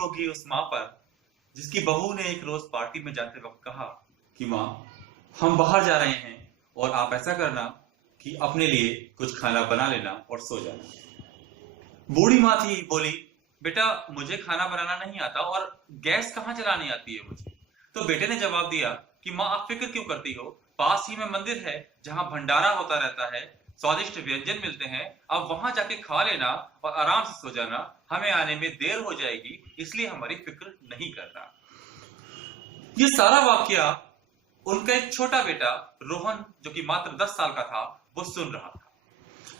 होगी उस माँ पर जिसकी बहू ने एक रोज पार्टी में जाते वक्त कहा कि माँ, हम बाहर जा रहे हैं और आप ऐसा करना कि अपने लिए कुछ खाना बना लेना और सो जाना। बूढ़ी माँ थी, बोली, बेटा मुझे खाना बनाना नहीं आता और गैस कहाँ जलानी आती है मुझे। तो बेटे ने जवाब दिया कि माँ आप फिक्र क्यों करती हो, पास ही में मंदिर है जहाँ भंडारा होता रहता है, स्वादिष्ट व्यंजन मिलते हैं, आप वहां जाके खा लेना और आराम से सो जाना, हमें आने में देर हो जाएगी इसलिए हमारी फिक्र नहीं करना। ये सारा वाकया उनका एक छोटा बेटा रोहन, जो कि मात्र 10 साल का था, वो सुन रहा था।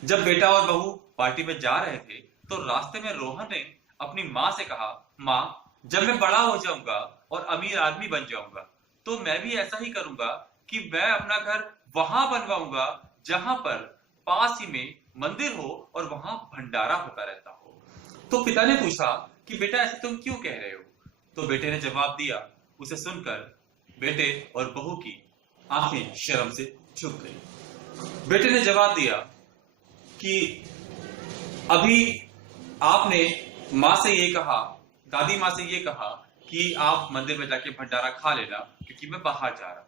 जब बेटा और बहू पार्टी में जा रहे थे तो रास्ते में रोहन ने अपनी माँ से कहा, माँ जब मैं बड़ा हो जाऊंगा और अमीर आदमी बन जाऊंगा तो मैं भी ऐसा ही करूंगा कि मैं अपना घर वहां बनवाऊंगा जहां पर पास ही में मंदिर हो और वहां भंडारा होता रहता हो। तो पिता ने पूछा कि बेटा ऐसे तुम क्यों कह रहे हो। तो बेटे ने जवाब दिया। उसे सुनकर बेटे और बहू की आंखें शर्म से झुक गई। बेटे ने जवाब दिया कि अभी आपने माँ से ये कहा, दादी माँ से ये कहा कि आप मंदिर में जाके भंडारा खा लेना क्योंकि मैं बाहर जा रहा हूं।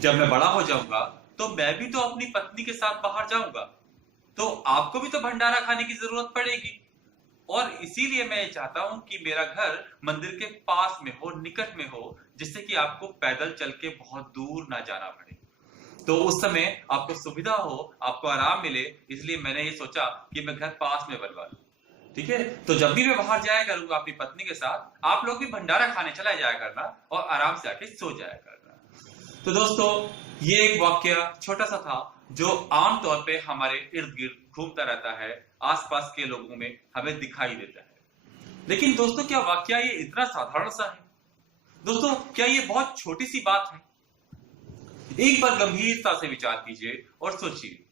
जब मैं बड़ा हो जाऊंगा तो मैं भी तो अपनी पत्नी के साथ बाहर जाऊंगा, तो आपको भी तो भंडारा खाने की जरूरत पड़ेगी और इसीलिए मैं ये चाहता हूं कि मेरा घर मंदिर के पास में हो, निकट में हो, जिससे कि आपको पैदल चल के बहुत दूर ना जाना पड़े। तो उस समय आपको सुविधा हो, आपको आराम मिले, इसलिए मैंने ये सोचा कि मैं घर पास में बनवा लूं। ठीक है, तो जब भी मैं बाहर जाया करूंगा अपनी पत्नी के साथ, आप लोग भी भंडारा खाने चला जाया करना और आराम से आके सो जाया करना। तो दोस्तों, ये एक वाक्य छोटा सा था जो आमतौर पे हमारे इर्द गिर्द घूमता रहता है, आसपास के लोगों में हमें दिखाई देता है। लेकिन दोस्तों, क्या वाक्य ये इतना साधारण सा है? दोस्तों, क्या ये बहुत छोटी सी बात है? एक बार गंभीरता से विचार कीजिए और सोचिए,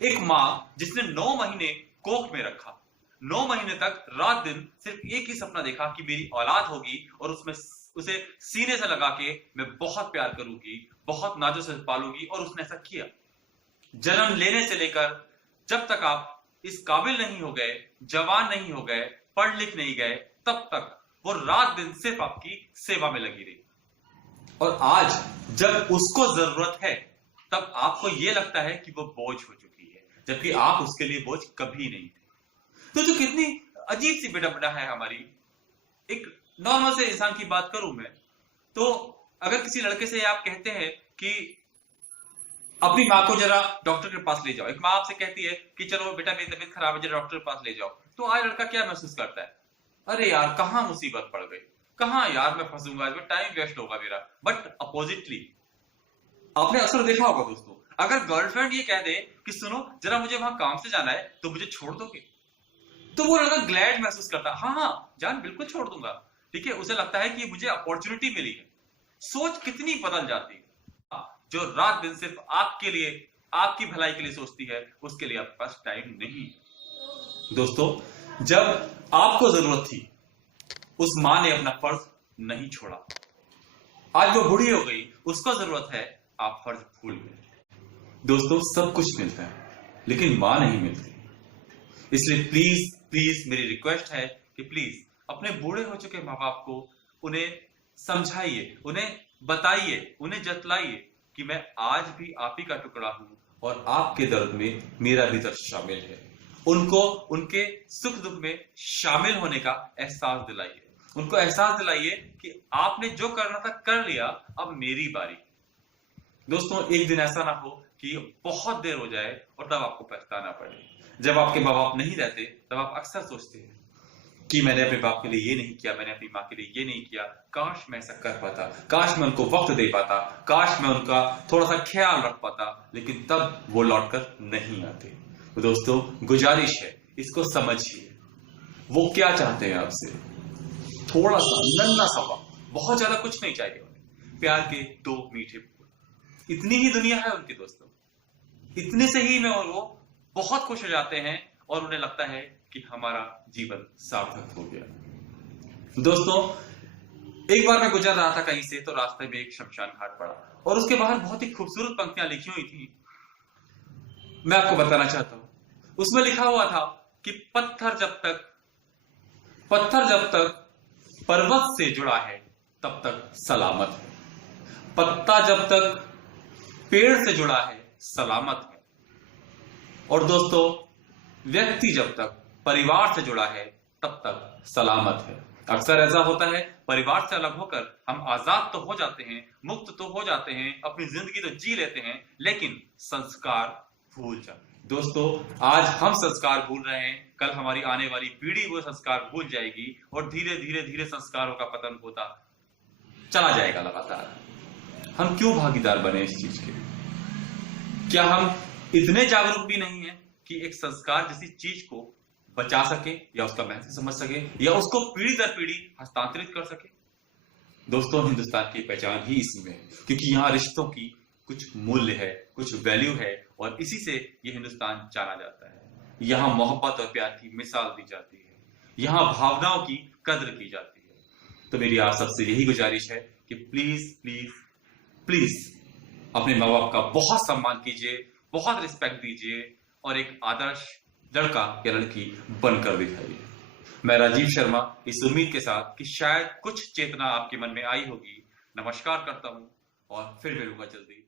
एक माँ जिसने 9 महीने कोख में रखा, 9 महीने तक रात दिन सिर्फ एक ही सपना देखा कि मेरी औलाद होगी और उसमें उसे सीने से लगा के मैं बहुत प्यार करूंगी, बहुत नाजों से पालूंगी, और उसने ऐसा किया। जन्म लेने से लेकर जब तक आप इस काबिल नहीं हो गए, जवान नहीं हो गए, पढ़ लिख नहीं गए, तब तक वो रात दिन सिर्फ आपकी सेवा में लगी रही। और आज जब उसको जरूरत है तब आपको यह लगता है कि वो बोझ हो चुकी है, जबकि आप उसके लिए बोझ कभी नहीं थे। तो जो कितनी अजीब सी बेटा है हमारी। एक नॉर्मल से इंसान की बात करूं मैं, तो अगर किसी लड़के से आप कहते हैं कि अपनी माँ को जरा डॉक्टर के पास ले जाओ, एक माँ आपसे कहती है कि चलो बेटा मेरी तबीयत खराब है, जरा डॉक्टर के पास ले जाओ, तो आज लड़का क्या महसूस करता है? अरे यार, कहां मुसीबत पड़ गई, कहां यार मैं फंसूंगा, इसमें टाइम वेस्ट होगा मेरा। बट अपोजिटली आपने अक्सर देखा होगा दोस्तों, अगर गर्लफ्रेंड ये कह दे कि सुनो जरा मुझे वहां काम से जाना है तो मुझे छोड़ दोगे, तो वो लड़का ग्लैड महसूस करता है, हाँ हाँ जान बिल्कुल छोड़ दूंगा। ठीक है, उसे लगता है कि मुझे अपॉर्चुनिटी मिली है। सोच कितनी बदल जाती है। जो रात दिन सिर्फ आपके लिए, आपकी भलाई के लिए सोचती है, उसके लिए आपके पास टाइम नहीं। दोस्तों, जब आपको जरूरत थी उस मां ने अपना फर्ज नहीं छोड़ा। आज वो बूढ़ी हो गई, उसको जरूरत है, आप फर्ज भूल गए। दोस्तों, सब कुछ मिलता है लेकिन मां नहीं मिलती। इसलिए प्लीज प्लीज मेरी रिक्वेस्ट है कि प्लीज अपने बूढ़े हो चुके माँ बाप को उन्हें समझाइए, उन्हें बताइए, उन्हें जतलाइए कि मैं आज भी आप ही का टुकड़ा हूं और आपके दर्द में मेरा भी दर्द शामिल है। उनको उनके सुख दुख में शामिल होने का एहसास दिलाइए, उनको एहसास दिलाइए कि आपने जो करना था कर लिया, अब मेरी बारी। दोस्तों, एक दिन ऐसा ना हो कि बहुत देर हो जाए और तब आपको पछताना पड़े। जब आपके माँ बाप नहीं रहते तब आप अक्सर सोचते हैं कि मैंने अपने बाप के लिए ये नहीं किया, मैंने अपनी माँ के लिए ये नहीं किया, काश मैं ऐसा कर पाता, काश मैं उनको वक्त दे पाता, काश मैं उनका थोड़ा सा ख्याल रख पाता, लेकिन तब वो लौटकर नहीं आते। तो दोस्तों, गुजारिश है, इसको समझिए, वो क्या चाहते हैं आपसे। थोड़ा सा नन्हा सा वक्त, बहुत ज्यादा कुछ नहीं चाहिए उन्हें, प्यार के 2 मीठे फूल, इतनी ही दुनिया है उनकी। दोस्तों, इतने से ही में वो बहुत खुश हो जाते हैं और उन्हें लगता है कि हमारा जीवन सार्थक हो गया। दोस्तों, एक बार मैं गुजर रहा था कहीं से, तो रास्ते में एक शमशान घाट पड़ा और उसके बाहर बहुत ही खूबसूरत पंक्तियां लिखी हुई थी। मैं आपको बताना चाहता हूं। उसमें लिखा हुआ था कि पत्थर जब तक पर्वत से जुड़ा है तब तक सलामत है। पत्ता जब तक पेड़ से जुड़ा है सलामत है। और दोस्तों, व्यक्ति जब तक परिवार से जुड़ा है तब तक सलामत है। अक्सर ऐसा होता है, परिवार से अलग होकर हम आजाद तो हो जाते हैं, मुक्त तो हो जाते हैं, अपनी जिंदगी तो जी लेते हैं, लेकिन संस्कार भूल जाते हैं। दोस्तों, आज हम संस्कार भूल रहे हैं, कल हमारी आने वाली पीढ़ी वो संस्कार भूल जाएगी और धीरे धीरे धीरे संस्कारों का पतन होता चला जाएगा लगातार। हम क्यों भागीदार बने इस चीज के? क्या हम इतने जागरूक भी नहीं है कि एक संस्कार जैसी चीज को बचा सके या उसका महत्व समझ सके या उसको पीढ़ी दर पीढ़ी हस्तांतरित कर सके? दोस्तों, हिंदुस्तान की पहचान ही इसी में है, क्योंकि यहाँ रिश्तों की कुछ मूल्य है, कुछ वैल्यू है और इसी से ये हिंदुस्तान जाना जाता है। यहाँ मोहब्बत और प्यार की मिसाल दी जाती है, यहाँ भावनाओं की कद्र की जाती है। तो मेरी आप सबसे यही गुजारिश है कि प्लीज प्लीज प्लीज अपने माँ बाप का बहुत सम्मान कीजिए, बहुत रिस्पेक्ट दीजिए और एक आदर्श लड़का या लड़की बनकर दिखाइए। मैं राजीव शर्मा इस उम्मीद के साथ कि शायद कुछ चेतना आपके मन में आई होगी, नमस्कार करता हूं और फिर मिलूंगा जल्दी।